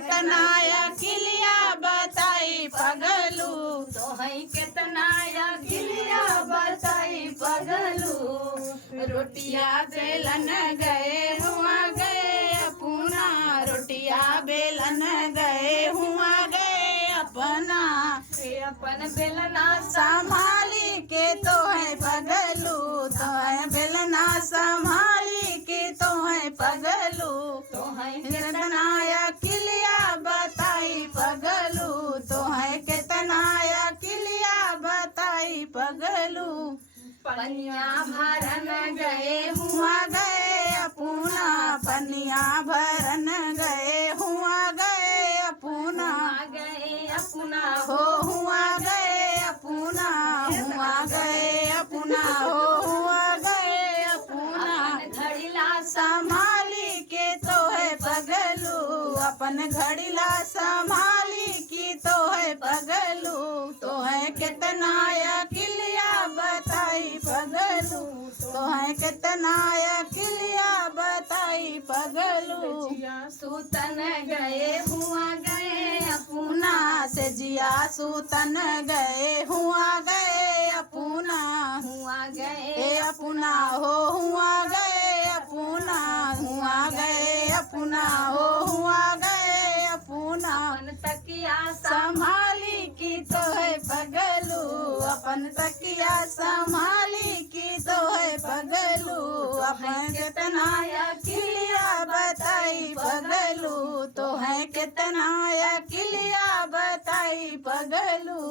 कितना अकिलिया बताई पगलू, तो है कितना अकिलिया बताई पगलू। रोटिया बेलन गए हुआ गए अपना, रोटिया बेलन गए हुआ गए अपना, अपन बेलना संभाली के तो है पगलू, तो है बेलना संभाली के तो है पगलू, तो है कितना अकिलिया बताई पगलू, तो है कितना अकिलिया बताई पगलू। पनिया भरन गए हुआ गए अपना, पनिया भरन गए हुआ गए अपना, गए अपना हो हुआ गए अपना, हुआ गए अपना, हो हुआ गए अपना, घड़ीला संभाली के तो है पगलू, अपन घड़ीला संभाली की तो है पगलू, तो है कितना अकिलिया बताई पगलू, तो है कितना अकिलिया बताई पगलू। सूतन गए हुआ गए अपना, अपना से जिया सूतन गए हुआ गए अपना, हुआ गए ए अपना हो हुआ गए अपना, हुआ गए अपना, हो हुआ गए अपना, अपन तकिया संभाली की तो है पगलू, अपन तकिया संभाली की तो है पगलू, अपन कितना अकिलिया बताई पगलू, तो है कितना अकिलिया बताई पगलू।